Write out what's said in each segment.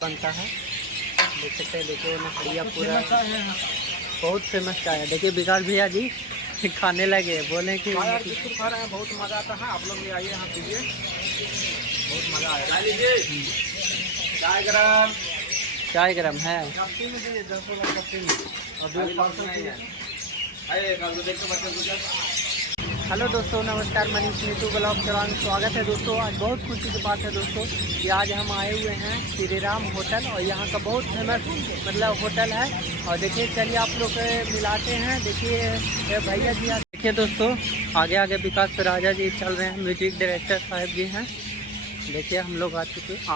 बनता है, देख सकते हैं। देखिए वो नखड़िया पूरा बहुत फेमस चाय है। देखिए विकास भैया जी खाने लगे, बोले कि बिस्कुट खा रहे हैं, बहुत मजा आता है। आप लोग भी आइए यहाँ पीजिए, बहुत मजा आएगा। चाय लीजिए, चाय गरम, चाय गरम है। हेलो दोस्तों, नमस्कार। मनीष नीतू ब्लॉग चौरान स्वागत है दोस्तों। आज बहुत खुशी की बात है दोस्तों कि आज हम आए हुए हैं श्री राम होटल, और यहाँ का बहुत फेमस मतलब होटल है। और देखिए चलिए आप लोग मिलाते हैं। देखिए भैया जी, देखिए दोस्तों आगे आगे विकास राजा जी चल रहे हैं, म्यूजिक डायरेक्टर साहब जी हैं। देखिए हम लोग आ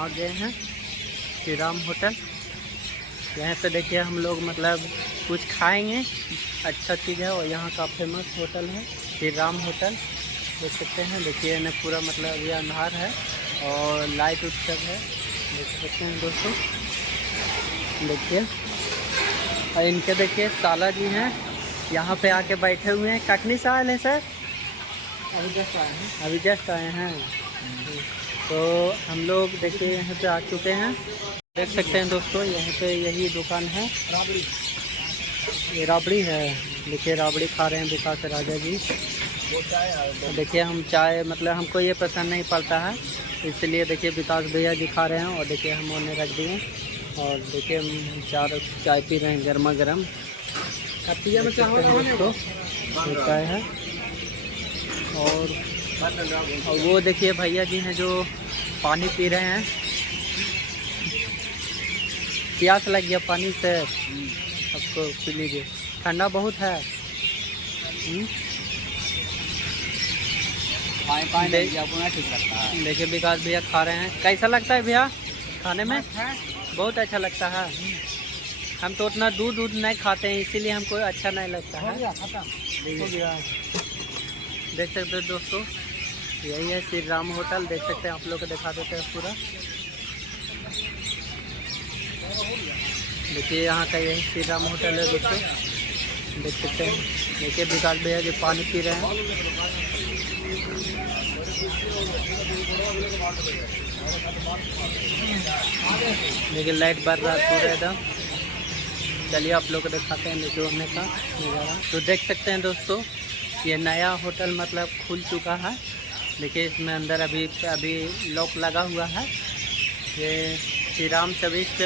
गए हैं श्री राम होटल। यहाँ पे देखिए हम लोग मतलब कुछ खाएंगे, अच्छा चीज़ है। और यहाँ का फेमस होटल है श्री राम होटल, देख सकते हैं। देखिए ना पूरा मतलब ये अंधार है और लाइट उठ सब है, देख सकते हैं दोस्तों। देखिए और इनके देखिए साला जी हैं, यहाँ पे आके बैठे हुए हैं। कखनी से आए हैं सर? अभी जस्ट आए हैं। तो हम लोग देखिए यहाँ पे आ चुके हैं, देख सकते हैं दोस्तों। यहाँ पे यही दुकान है, ये राबड़ी है। देखिए राबड़ी खा रहे हैं विकास राजा जी। देखिए हम चाय मतलब हमको ये पसंद नहीं पड़ता है, इसलिए देखिए विकास भैया जी खा रहे हैं। और देखिए हम उन्हें रख दिए, और देखिए हम चाय पी रहे हैं गर्मा गर्म। दोस्तों चाय है। और वो देखिए भैया जी हैं जो पानी पी रहे हैं। प्यास लग गया पानी से, आपको पी लीजिए, ठंडा बहुत है। ठीक लगता है। देखिए विकास भैया खा रहे हैं, कैसा लगता है भैया खाने में? बहुत अच्छा लगता है। हम तो उतना दूध नहीं खाते हैं, इसीलिए हमको अच्छा नहीं लगता है। देख सकते हैं दोस्तों, यही है श्री राम होटल, देख सकते हैं। आप लोग को दिखा देते हैं पूरा। देखिए यहाँ का यही श्री राम होटल है दोस्तों, देख सकते हैं। देखिए विकास भैया जी पानी पी रहे हैं। देखिए लाइट बढ़ रहा है पूरा एकदम। चलिए आप लोग को दिखाते हैं जोड़ने का नज़ारा। तो देख सकते हैं दोस्तों, ये नया होटल मतलब खुल चुका है। देखिए इसमें अंदर अभी लॉक लगा हुआ है। ये श्री राम सर्विस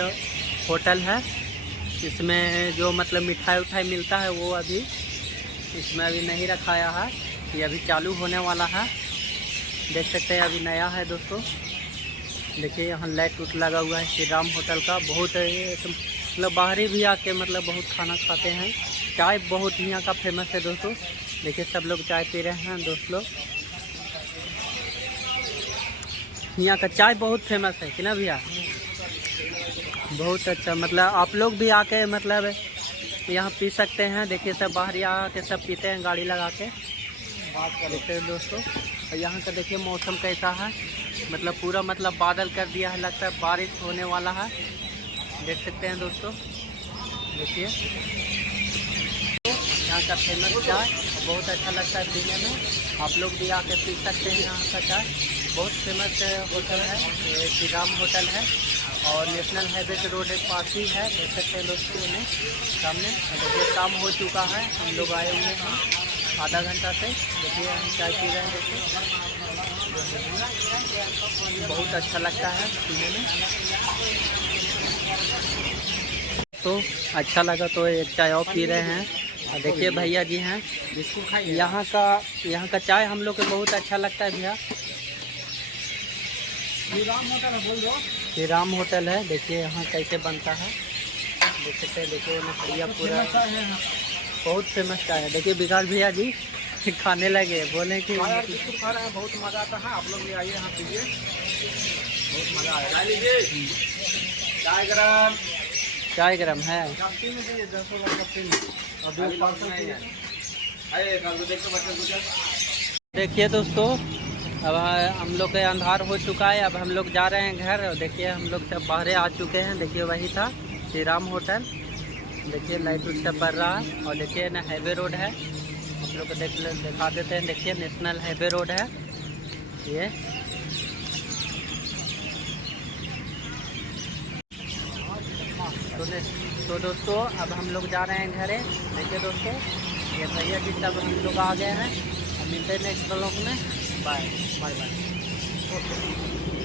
होटल है। इसमें जो मतलब मिठाई मिलता है वो अभी इसमें अभी नहीं रखाया है, ये अभी चालू होने वाला है। देख सकते हैं अभी नया है दोस्तों। देखिए यहाँ लाइट उट लगा हुआ है श्री राम होटल का। बहुत मतलब बाहरी भी आके मतलब बहुत खाना खाते हैं। चाय बहुत यहाँ का फेमस है दोस्तों। देखिए सब लोग चाय पी रहे हैं दोस्त लोग। यहाँ का चाय बहुत फेमस है कि ना भैया? बहुत अच्छा, मतलब आप लोग भी आके मतलब यहाँ पी सकते हैं। देखिए सब बाहर आके सब पीते हैं गाड़ी लगा के। बात कर लेते हैं दोस्तों। और यहाँ का देखिए मौसम कैसा है, मतलब पूरा मतलब बादल कर दिया है, लगता है बारिश होने वाला है। देख सकते हैं दोस्तों। देखिए यहाँ का फेमस चाय बहुत अच्छा लगता है पीने में। आप लोग भी आके पी सकते हैं यहाँ का चाय। बहुत फेमस होटल है, श्री राम होटल है। और नेशनल हाईवे के रोड एक पास ही है, देख सकते हैं दोस्तों उन्हें सामने। देखिए काम हो चुका है, हम लोग आए हुए हैं आधा घंटा से। देखिए हम चाय पी रहे हैं। देखिए बहुत अच्छा लगता है पीने में। तो अच्छा लगा तो एक चाय और पी रहे हैं। और देखिए भैया जी हैं, यहाँ का चाय हम लोग को बहुत अच्छा लगता है भैया। श्री राम होटल है, बोल दो। श्री राम होटल है। देखिए यहाँ कैसे बनता है, देख सकते हैं। देखिए नखड़िया पूरा बहुत फेमस चाय है। देखिए विकास भैया जी खाने लगे, बोले कि बिस्कुट खा रहे हैं, बहुत मजा आता है। आप लोग भी आइए यहाँ पीजिए, बहुत मजा आएगा। चाय लीजिए, चाय गरम, चाय गरम है। देखिए दोस्तों अब हम लोग के अंधार हो चुका है, अब हम लोग जा रहे हैं घर। और देखिए हम लोग सब बाहर आ चुके हैं। देखिए वही था श्री राम होटल। देखिए लाइट उट सब बढ़ रहा है। और देखिए ना हाईवे रोड है, आप लोग को दिखा देते हैं। देखिए नेशनल हाईवे रोड है ये। तो दोस्तों अब हम लोग जा रहे हैं घरे। देखिए दोस्तों, ये भैया जी सब हम लोग आ गए हैं। हम मिलते हैं नेक्स्ट ब्लॉग में। Bye bye bye. ओके।